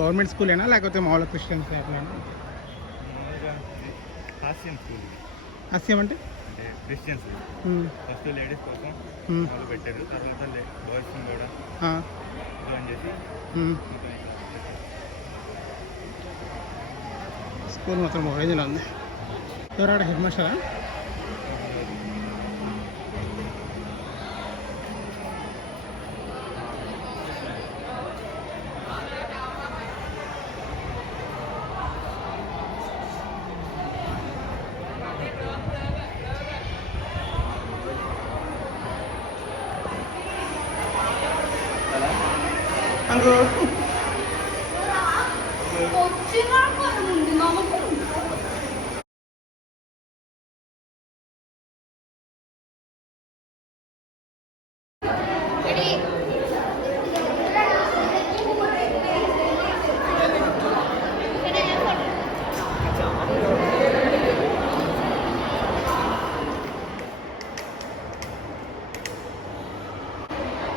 గవర్నమెంట్ స్కూలేనా లేకపోతే మామూలు క్రిస్టియన్స్ అట్లానా? హాస్యం అంటే క్రిస్టియన్స్ ఫస్ట్ లేడీస్ కోసం వాళ్ళు పెట్టారు, తర్వాత బాయ్స్ కూడా జాయిన్ చేసి స్కూల్ మాత్రం రేంజ్లో ఉంది. ఎవరాడ హెడ్ మాస్టరా? Anggur.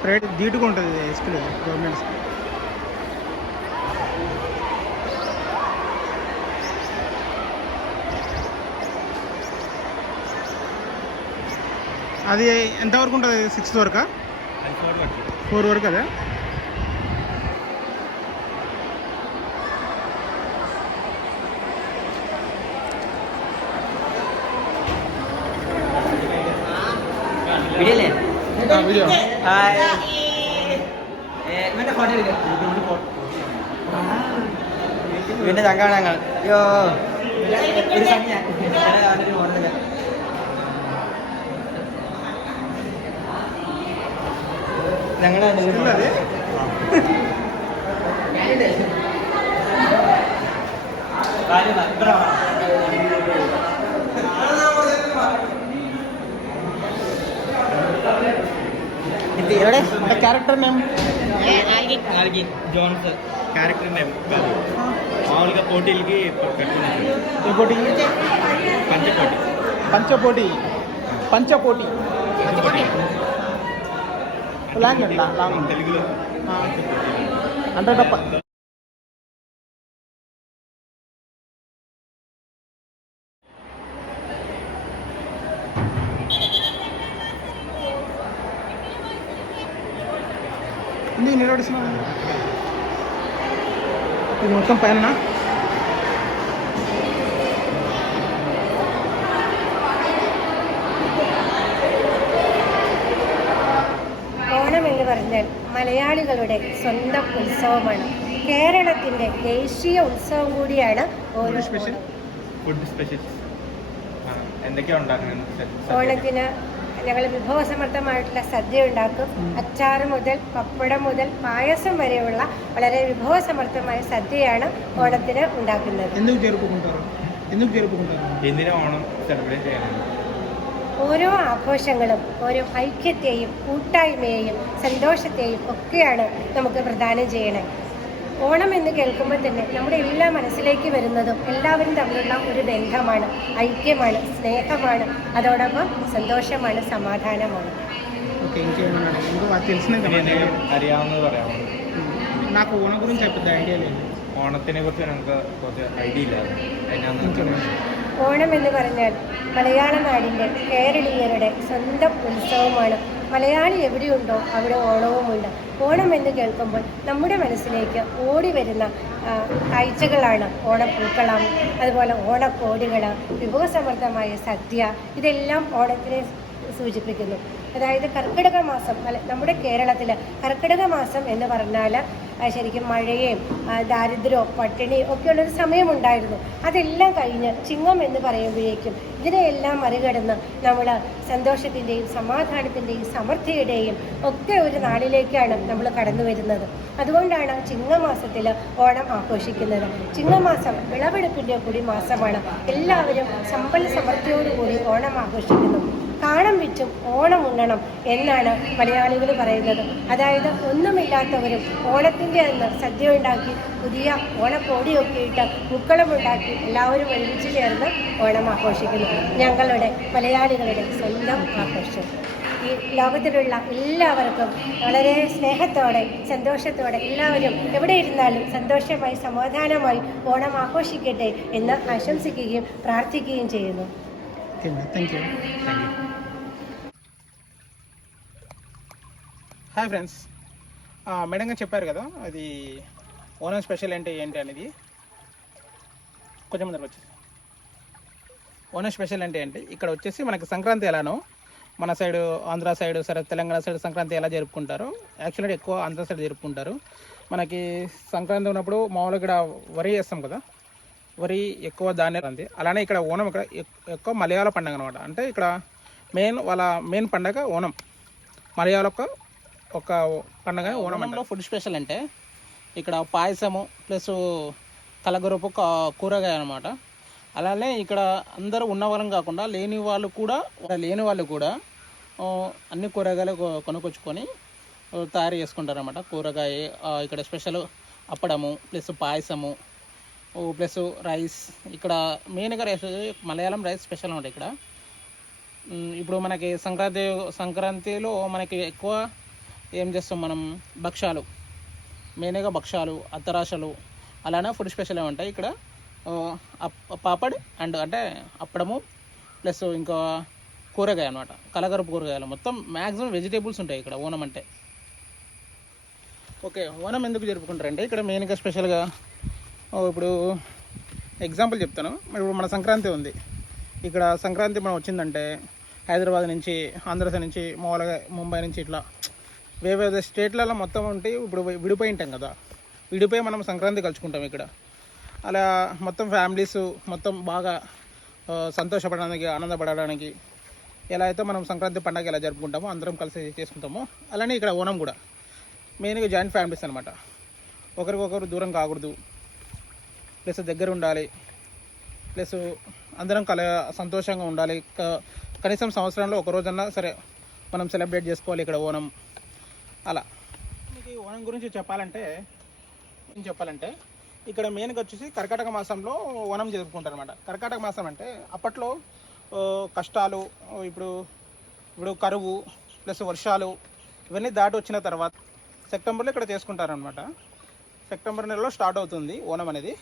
రేట్ దీటుగా ఉంటుంది స్కూల్, గవర్నమెంట్ స్కూల్. అది ఎంతవరకు ఉంటుంది? 6th వరకా? 4 వరకు అదే. വീഡിയോ പിന്നെ ചങ്കാണ് ഞങ്ങൾ. അയ്യോ ഞങ്ങളെ എവിടെ character name? Jones character name మామూలుగా పోటీలకి పెట్టుకున్నాను. పోటీ పంచపోటీ లాంగ్ తెలుగులో అంటే ఎందుకు నిలబడిస్తున్నావు? ఇది మొత్తం పైన ഓണം എന്ന് പറഞ്ഞാൽ മലയാളികളുടെ സ്വന്തം ഉത്സവമാണ്. കേരളത്തിൻ്റെ ദേശീയ ഉത്സവം കൂടിയാണ് ഓണം. ഓണത്തിന് ഞങ്ങൾ വിഭവസമൃദ്ധമായിട്ടുള്ള സദ്യ ഉണ്ടാക്കും. അച്ചാറ് മുതൽ പപ്പടം മുതൽ പായസം വരെയുള്ള വളരെ വിഭവസമൃദ്ധമായ സദ്യയാണ് ഓണത്തിന് ഉണ്ടാക്കുന്നത്. ഓരോ ആഘോഷങ്ങളും ഓരോ ഐക്യത്തെയും കൂട്ടായ്മയെയും സന്തോഷത്തെയും ഒക്കെയാണ് നമുക്ക് പ്രദാനം ചെയ്യണേ. ഓണം എന്ന് കേൾക്കുമ്പോൾ തന്നെ നമ്മുടെ എല്ലാ മനസ്സിലേക്ക് വരുന്നതും എല്ലാവരും തമ്മിലുള്ള ഒരു ബന്ധമാണ്, ഐക്യമാണ്, സ്നേഹമാണ്, അതോടൊപ്പം സന്തോഷമാണ്, സമാധാനമാണ്. నాకు ఓణం గురించి చెప్తే ఐడియా లేదు. ഓണത്തിനെ കുറിച്ച് നമുക്ക് കുറച്ച് ഐഡിയ ഇല്ല. ഓണം എന്ന് പറഞ്ഞാൽ മലയാള നാടിൻ്റെ കേരളീയരുടെ സ്വന്തം ഉത്സവമാണ്. മലയാളി എവിടെയുണ്ടോ അവിടെ ഓണവുമുണ്ട്. ഓണം എന്ന് കേൾക്കുമ്പോൾ നമ്മുടെ മനസ്സിലേക്ക് ഓടി വരുന്ന കാഴ്ചകളാണ് ഓണപ്പൂക്കളം, അതുപോലെ ഓണക്കോടികൾ, വിഭവസമൃദ്ധമായ സദ്യ. ഇതെല്ലാം ഓണത്തിനെ സൂചിപ്പിക്കുന്നു. അതായത് കർക്കിടക മാസം, നമ്മുടെ കേരളത്തിൽ കർക്കിടക മാസം എന്ന് പറഞ്ഞാൽ ശരിക്കും മഴയും ദാരിദ്ര്യവും പട്ടിണിയും ഒക്കെയുള്ളൊരു സമയമുണ്ടായിരുന്നു. അതെല്ലാം കഴിഞ്ഞ് ചിങ്ങം എന്ന് പറയുമ്പോഴേക്കും ഇതിനെയെല്ലാം മറികടന്ന് നമ്മൾ സന്തോഷത്തിൻ്റെയും സമാധാനത്തിൻ്റെയും സമൃദ്ധിയുടെയും ഒക്കെ ഒരു നാളിലേക്കാണ് നമ്മൾ കടന്നു വരുന്നത്. അതുകൊണ്ടാണ് ചിങ്ങമാസത്തിൽ ഓണം ആഘോഷിക്കുന്നത്. ചിങ്ങമാസം വിളവെടുപ്പിൻ്റെ കൂടി മാസമാണ്. എല്ലാവരും സമ്പൽ സമൃദ്ധിയോടുകൂടി ഓണം ആഘോഷിക്കുന്നു. കാണം വിറ്റും ഓണം ഉണ്ണണം എന്നാണ് മലയാളികൾ പറയുന്നത്. അതായത് ഒന്നുമില്ലാത്തവരും ഓണത്തിൻ്റെ അന്ന് സദ്യ ഉണ്ടാക്കി പുതിയ ഓണക്കോടിയൊക്കെ ഇട്ട് പൂക്കളമുണ്ടാക്കി എല്ലാവരും ഒരുമിച്ച് ചേർന്ന് ഓണം ആഘോഷിക്കുന്നു. ഞങ്ങളുടെ മലയാളികളുടെ സ്വന്തം ആഘോഷം. ഈ ലോകത്തിലുള്ള എല്ലാവർക്കും വളരെ സ്നേഹത്തോടെ സന്തോഷത്തോടെ എല്ലാവരും എവിടെ ഇരുന്നാലും സന്തോഷമായി സമാധാനമായി ഓണം ആഘോഷിക്കട്ടെ എന്ന് ആശംസിക്കുകയും പ്രാർത്ഥിക്കുകയും ചെയ്യുന്നു. Thank you. Hi friends, madam గారు చెప్పారు కదా అది ఓనం స్పెషల్ అంటే ఏంటి అనేది. కొంచెం ముందరకు వచ్చేసి ఓనం స్పెషల్ అంటే ఏంటి, ఇక్కడ వచ్చేసి మనకి సంక్రాంతి ఎలానో మన సైడు ఆంధ్ర సైడు సరే తెలంగాణ సైడ్ సంక్రాంతి ఎలా జరుపుకుంటారో యాక్చువల్గా ఎక్కువ ఆంధ్ర సైడ్ జరుపుకుంటారు. మనకి సంక్రాంతి ఉన్నప్పుడు మామూలుగా ఇక్కడ వరి చేస్తాం కదా, వరి ఎక్కువ ధాన్యం అంది. అలానే ఇక్కడ ఓనం ఇక్కడ ఎక్కువ మలయాళ పండుగ అనమాట. అంటే ఇక్కడ వాళ్ళ మెయిన్ పండుగ ఓనం, మలయాళ ఒక పండుగ ఓనంలో. ఫుడ్ స్పెషల్ అంటే ఇక్కడ పాయసము ప్లస్ కలగరపు కూరగాయ అనమాట. అలానే ఇక్కడ అందరూ ఉన్న వాళ్ళం కాకుండా లేని వాళ్ళు కూడా అన్ని కూరగాయలు కొనుక్కొచ్చుకొని తయారు చేసుకుంటారు అన్నమాట. కూరగాయ ఇక్కడ స్పెషల్ అప్పడము ప్లస్ పాయసము ప్లస్ రైస్. ఇక్కడ మెయిన్గా రైస్ మలయాళం రైస్ స్పెషల్ అనమాట ఇక్కడ. ఇప్పుడు మనకి సంక్రాంతిలో మనకి ఎక్కువ ఏం చేస్తాం మనం, భక్షాలు, మెయిన్గా భక్షాలు, అత్తరాశలు, అలానే ఫుడ్ స్పెషల్ ఏమంటాయి ఇక్కడ పాపడ్ అండ్ అంటే అప్పడము ప్లస్ ఇంకా కూరగాయ అనమాట, కలగరపు కూరగాయలు. మొత్తం మ్యాక్సిమం వెజిటేబుల్స్ ఉంటాయి ఇక్కడ ఓనం అంటే. ఓకే, ఓనం ఎందుకు జరుపుకుంటారంటే ఇక్కడ మెయిన్గా స్పెషల్గా ఇప్పుడు ఎగ్జాంపుల్ చెప్తాను. ఇప్పుడు మన సంక్రాంతి ఉంది, ఇక్కడ సంక్రాంతి మనం వచ్చిందంటే హైదరాబాద్ నుంచి, ఆంధ్రప్రదేశ్ నుంచి, మామూలుగా ముంబై నుంచి ఇట్లా వేరే స్టేట్లలో మొత్తం ఉంటే ఇప్పుడు విడిపోయి ఉంటాం కదా, విడిపోయి మనం సంక్రాంతి కలుసుకుంటాం ఇక్కడ. అలా మొత్తం ఫ్యామిలీస్ మొత్తం బాగా సంతోషపడడానికి, ఆనందపడడానికి ఎలా అయితే మనం సంక్రాంతి పండుగ ఎలా జరుపుకుంటామో అందరం కలిసి చేసుకుంటామో అలానే ఇక్కడ ఓనం కూడా మెయిన్గా జాయింట్ ఫ్యామిలీస్ అనమాట. ఒకరికొకరు దూరం కాకూడదు, ప్లస్ దగ్గర ఉండాలి, ప్లస్ అందరం సంతోషంగా ఉండాలి. కనీసం సంవత్సరంలో ఒక రోజన్నా సరే మనం సెలబ్రేట్ చేసుకోవాలి ఇక్కడ ఓనం. అలా మీకు ఓనం గురించి చెప్పాలంటే ఇక్కడ మెయిన్గా వచ్చేసి కర్కాటక మాసంలో ఓనం జరుపుకుంటారు అనమాట. కర్కాటక మాసం అంటే అప్పట్లో కష్టాలు, ఇప్పుడు కరువు ప్లస్ వర్షాలు ఇవన్నీ దాటి వచ్చిన తర్వాత సెప్టెంబర్లో ఇక్కడ చేసుకుంటారనమాట. సెప్టెంబర్ నెలలో స్టార్ట్ అవుతుంది ఓనం అనేది.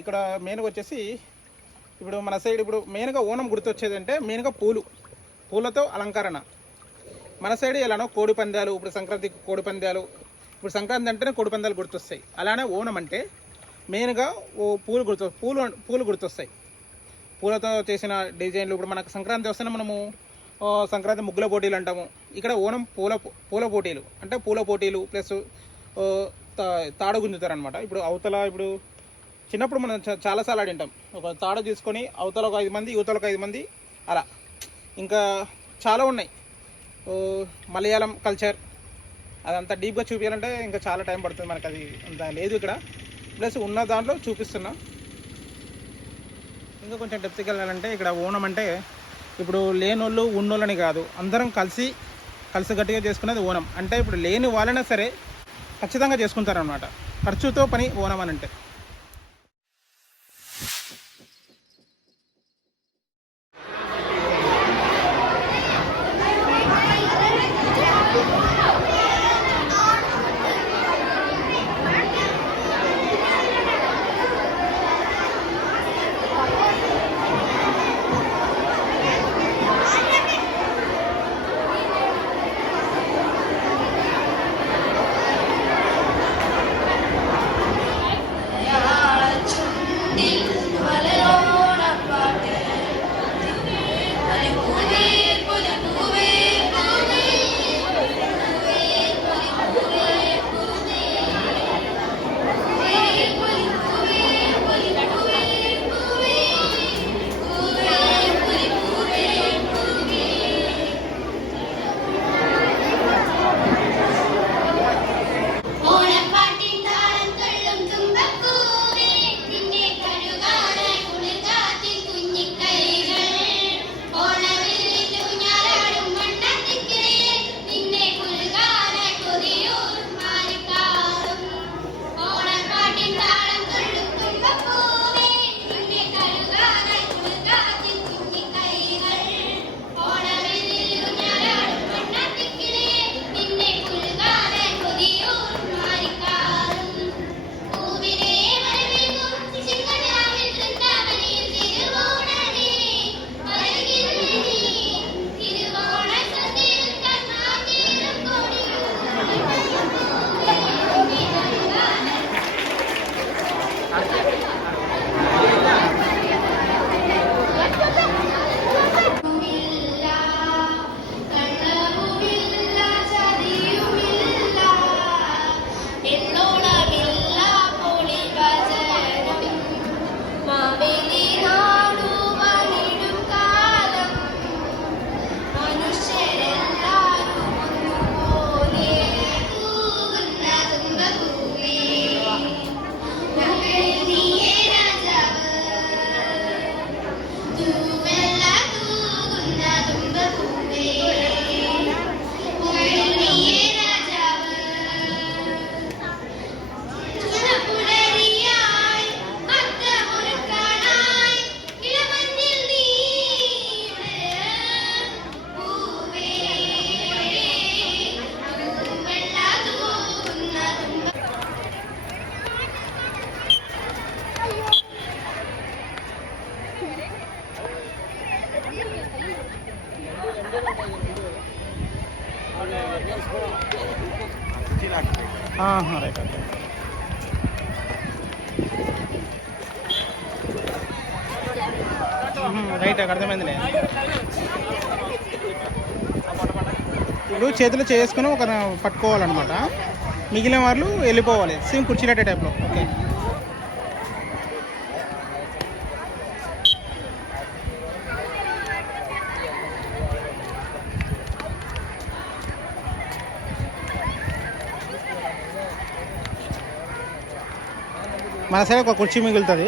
ఇక్కడ మెయిన్గా వచ్చేసి ఇప్పుడు మన సైడ్ ఇప్పుడు మెయిన్గా ఓనం గుర్తొచ్చేది అంటే మెయిన్గా పూలతో అలంకరణ. మన సైడ్ ఎలానో కోడి పందాలు, ఇప్పుడు సంక్రాంతికి కోడి పందాలు, ఇప్పుడు సంక్రాంతి అంటేనే కోడి పందాలు గుర్తొస్తాయి. అలానే ఓనం అంటే మెయిన్గా పూలు గుర్తొస్తాయి. పూలతో చేసిన డిజైన్లు. ఇప్పుడు మనకు సంక్రాంతి వస్తేనే మనము సంక్రాంతి ముగ్గుల పోటీలు అంటాము. ఇక్కడ ఓనం పూల పోటీలు అంటే పూల పోటీలు ప్లస్ తాడు గుంజుతారు అనమాట. ఇప్పుడు చిన్నప్పుడు మనం చాలాసార్లు ఆడింటాం. ఒక తాడు తీసుకొని అవతల ఒక 5 మంది, యువతలకు 5 మంది, అలా ఇంకా చాలా ఉన్నాయి. మలయాళం కల్చర్ అదంతా డీప్గా చూపించాలంటే ఇంకా చాలా టైం పడుతుంది, మనకు అది అంత లేదు ఇక్కడ. ప్లస్ ఉన్న దాంట్లో చూపిస్తున్నా. ఇంకా కొంచెం డెప్త్కి వెళ్ళాలంటే ఇక్కడ ఓనం అంటే ఇప్పుడు లేనోళ్ళు ఉన్నోళ్ళని కాదు, అందరం కలిసి గట్టిగా చేసుకునేది ఓనం. అంటే ఇప్పుడు లేని వాళ్ళైనా సరే ఖచ్చితంగా చేసుకుంటారనమాట. ఖర్చుతో పని ఓనం అని అంటే. Right okay. రైట్, అక్కడ అర్థమైందిలే. ఇప్పుడు చేతులు చేసుకుని ఒక పట్టుకోవాలన్నమాట, మిగిలిన వాళ్ళు వెళ్ళిపోవాలి. సేమ్ కుర్చీలట్టే టైప్లో. ఓకే. మన సైడ్ ఒక కుర్చీ మిగులుతుంది,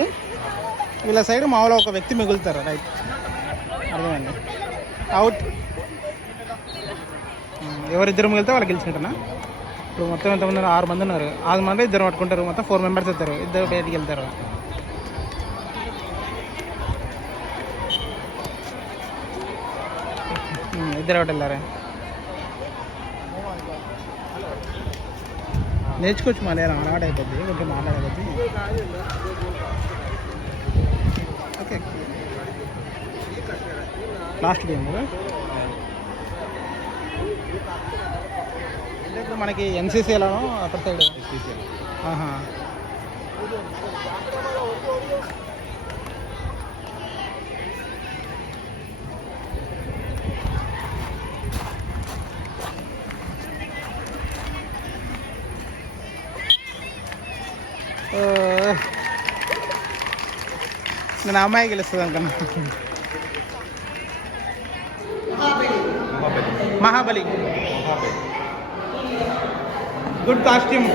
వీళ్ళ సైడ్ మామూలుగా ఒక వ్యక్తి మిగులుతారు. రైట్, అర్థమైంది. అవుట్. ఎవరిద్దరు మిగిలితే వాళ్ళు గెలిచినట్టనా? ఇప్పుడు మొత్తం ఎంతమంది ఉన్నారు? 6 మంది ఉన్నారు. 6 మంది ఇద్దరు పట్టుకుంటారు, మొత్తం 4 మెంబర్స్ అవుతారు. ఇద్దరు బయటికి వెళ్తారు. ఇద్దరు ఒకటి వెళ్ళారా? నేర్చుకోవచ్చు, మలయాళం అలవాటు అయిపోద్ది, కొంచెం మాట్లాడకపోద్ది. ఓకే, లాస్ట్ గేమ్ కదా. అంటే ఇప్పుడు మనకి ఎన్సీసీ ఎలానో అక్కడ సైడ్. ఆహా. నేను అమ్మాయి గెలుస్తుంది అనుకున్నా. మహాబలి. Good costume.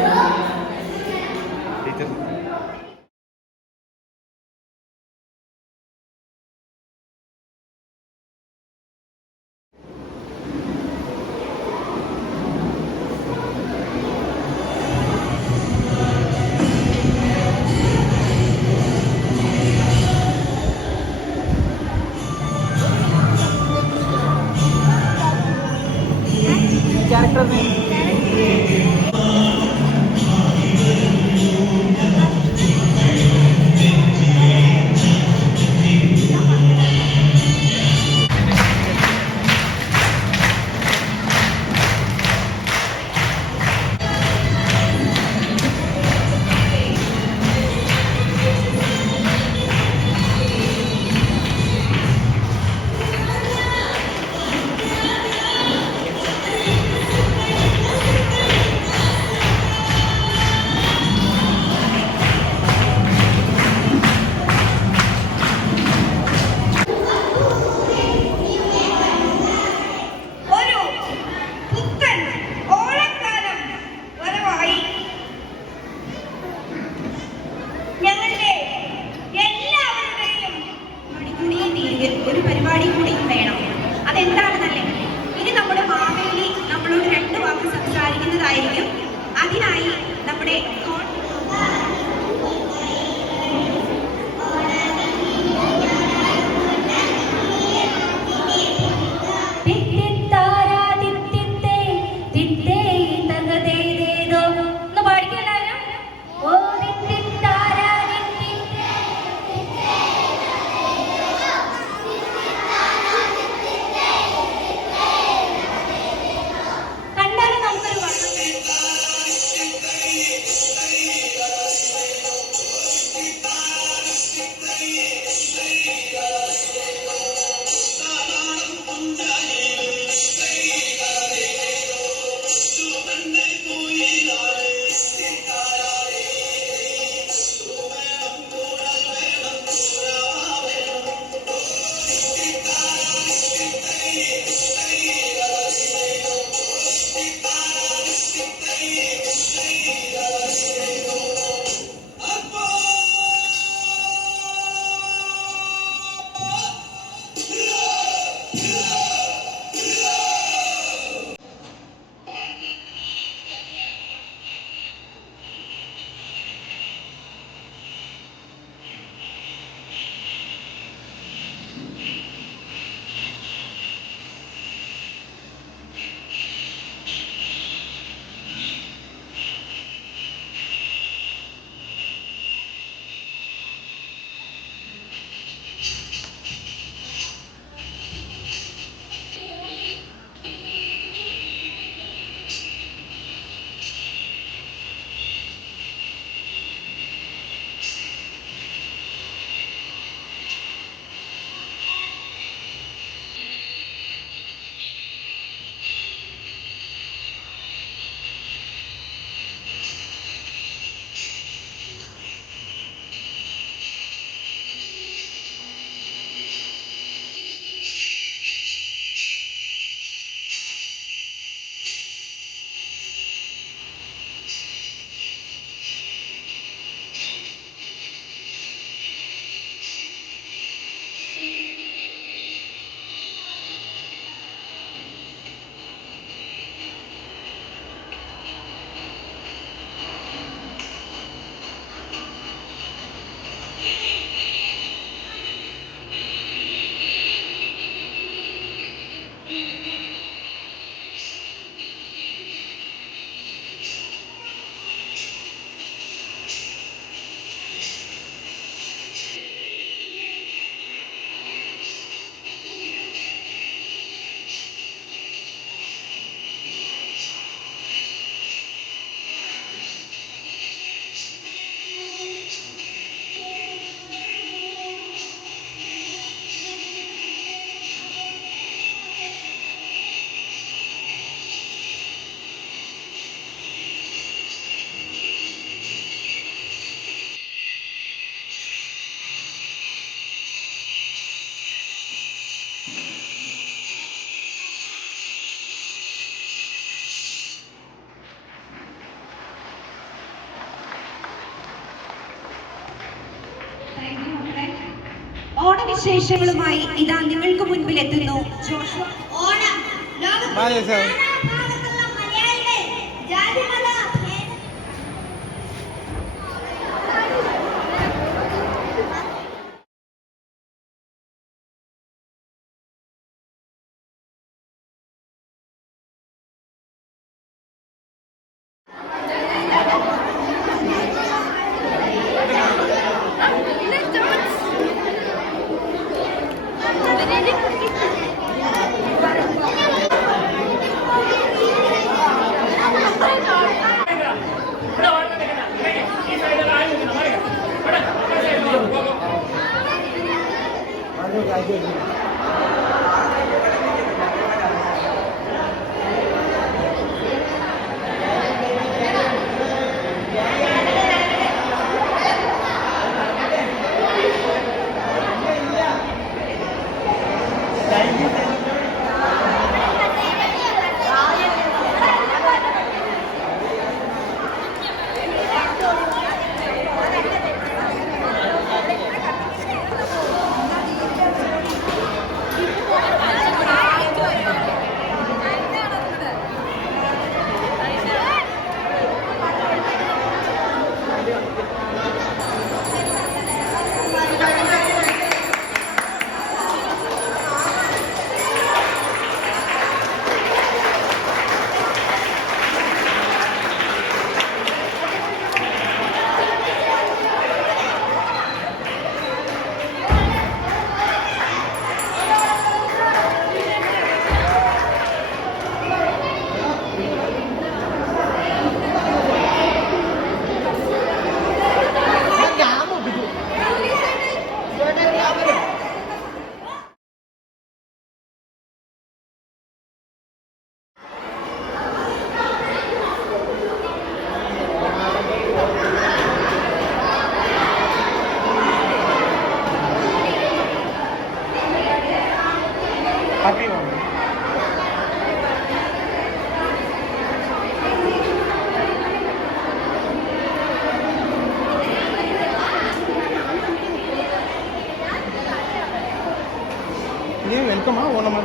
క్యారెక్టర్ ഒരു പരിപാടി കൂടി വേണം. അതെന്താണെന്നല്ലേ, ഇനി നമ്മുടെ മാവേലി നമ്മളോട് 2 വാക്ക് സംസാരിക്കുന്നതായിരിക്കും. അതിനായി നമ്മുടെ വിശേഷങ്ങളുമായി ഇതാ നിങ്ങൾക്ക് മുൻപിൽ എത്തുന്നു ജോഷുവ. ഓണം ബാലേശ്വർ ഹാപ്പി ഓണം. ये वेलकम ओणम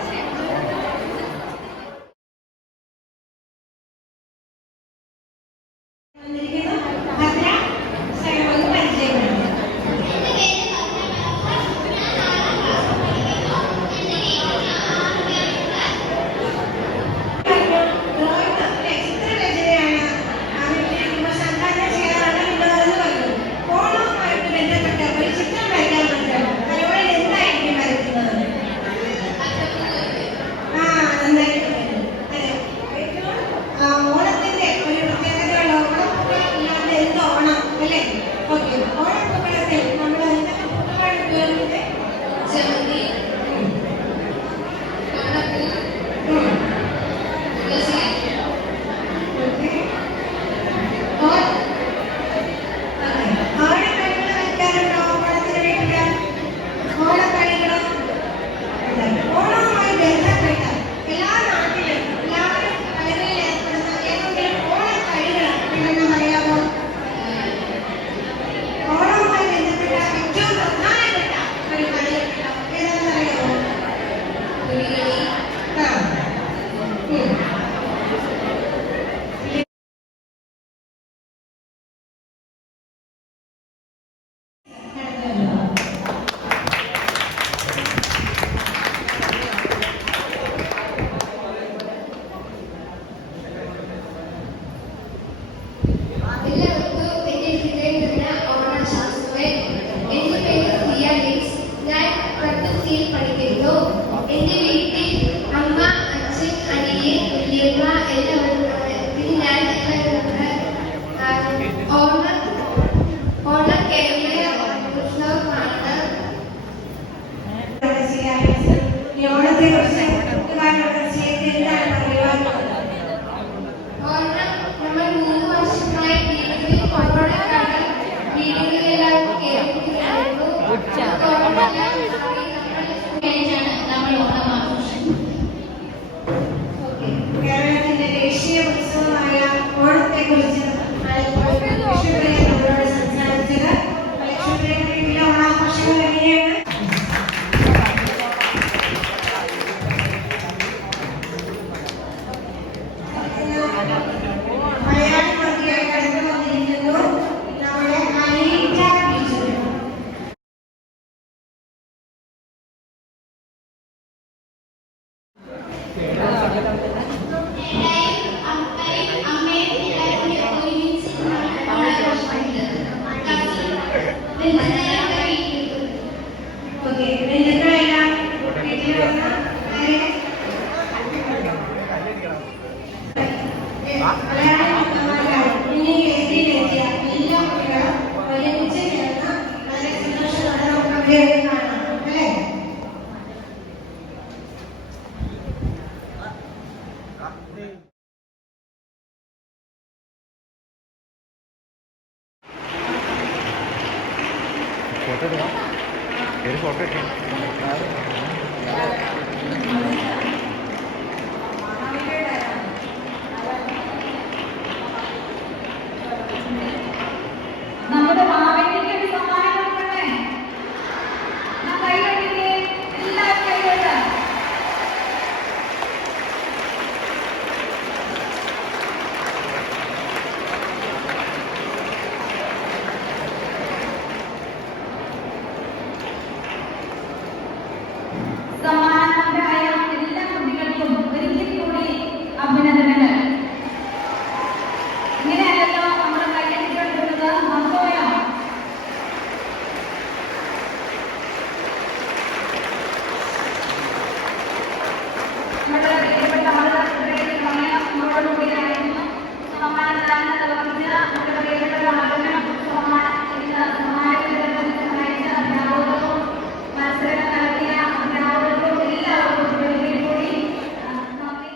പഠിക്കുന്നു. എന്റെ വീട്ടിൽ അമ്മ, അച്ഛൻ, അനിയൻ ഫോട്ടോ എടുക്കാം. ഫോട്ടോ എടുക്കാം. നമ്മുടെ മാവേലിക്ക് ഒരു സമ്മാനം കൊടുക്കണേ. കൈ കെട്ടിക്കേ, എല്ലാവരും കൈ കെട്ടാം. സമ്മാനമായ എല്ലാ കുട്ടികൾക്കും ഒരിക്കൽ കൂടി അഭിനന്ദനങ്ങൾ. ഇങ്ങനെയല്ലോ നമ്മൾ കൈയ്യടിക്കുന്നത്. മക്കോയോ നമ്മുടെ പ്രിയപ്പെട്ട ആളുകളുടെ സമയം നമ്മളോടുകൂടിയായിരുന്നു. സമ്മാനദാനം നിർവഹിച്ച നമ്മുടെ പ്രിയപ്പെട്ട ആളുകൾ സമ്മാനത്തിന് സഹായിച്ച അധ്യാപകർക്കും മത്സരം നടത്തിയ അധ്യാപകർക്കും എല്ലാവർക്കും ഒരിക്കൽ കൂടി നന്ദി.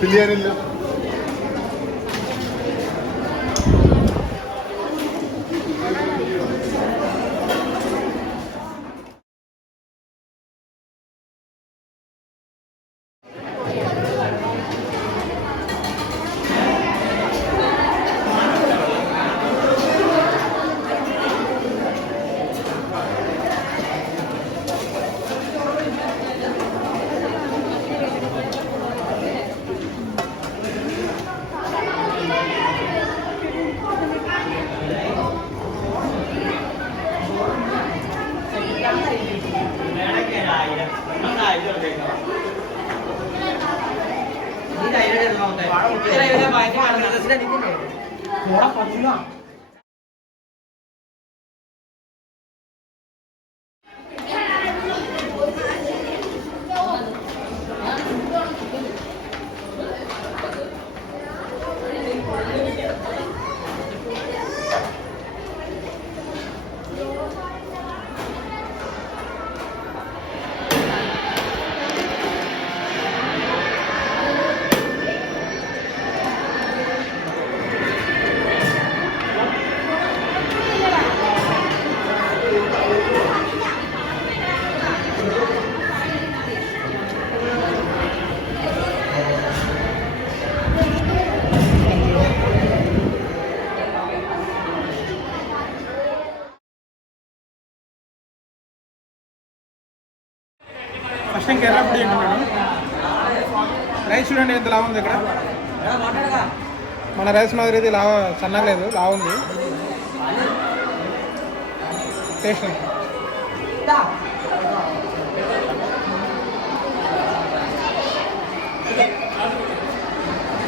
പിള്ളേരില്ല. ఫస్ట్ టైం కేరళ ఫుడ్ తింటున్నాను. రైస్ చూడండి ఎంత లావు ఉంది ఇక్కడ. మన రైస్ మాదిరి ఇది లావ సన్నగా లేదు, లావు ఉంది. టేస్ట్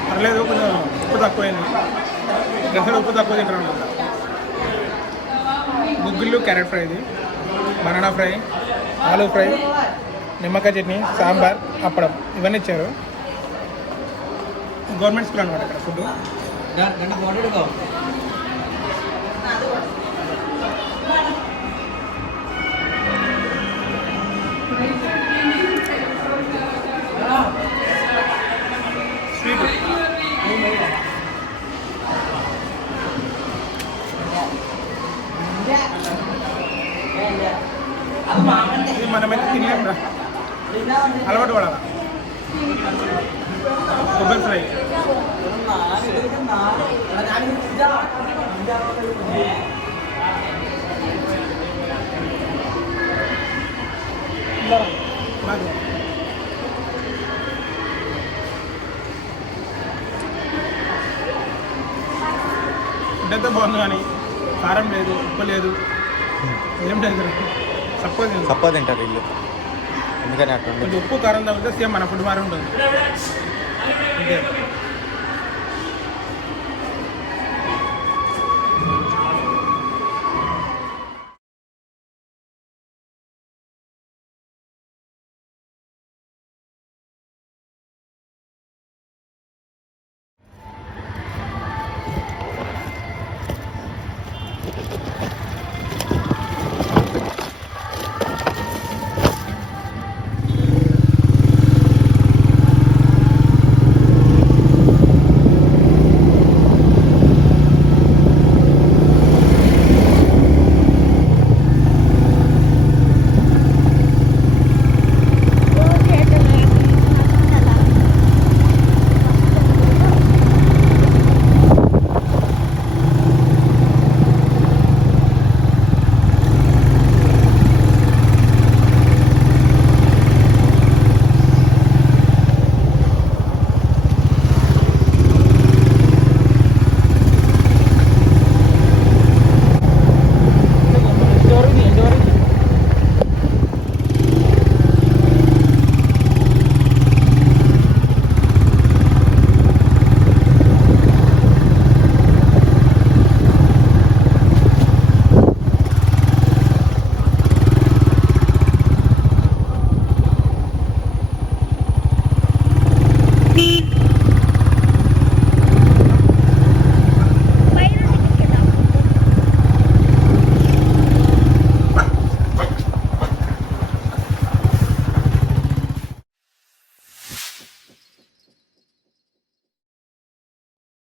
పర్లేదు, కొంచెం ఉప్పు తక్కువైంది. గసలు ఉప్పు తక్కువ తింటున్నాను. గుగ్గిళ్ళు, క్యారెట్ ఫ్రై, ఇది బనానా ఫ్రై, ఆలూ ఫ్రై, నిమ్మకాయ చట్నీ, సాంబార్, అప్పడం ఇవన్నీ ఇచ్చారు. గవర్నమెంట్ స్కూల్ అనమాట ఇక్కడ ఫుడ్. ఇది మనమైతే తినలేం రా, అలవాటు పడాలా. కొబ్బరి ఫ్రై బాగా. ఫుడ్ బాగుంది కానీ కారం లేదు, ఉప్పు లేదు, ఏం లేదు. తప్ప తింటారు వీళ్ళు, ఎందుకని అట్లా కొంచెం ఉప్పు కారం తగ్గితే సేమ్ మన ఫుడ్ మారి ఉంటుంది అంతే.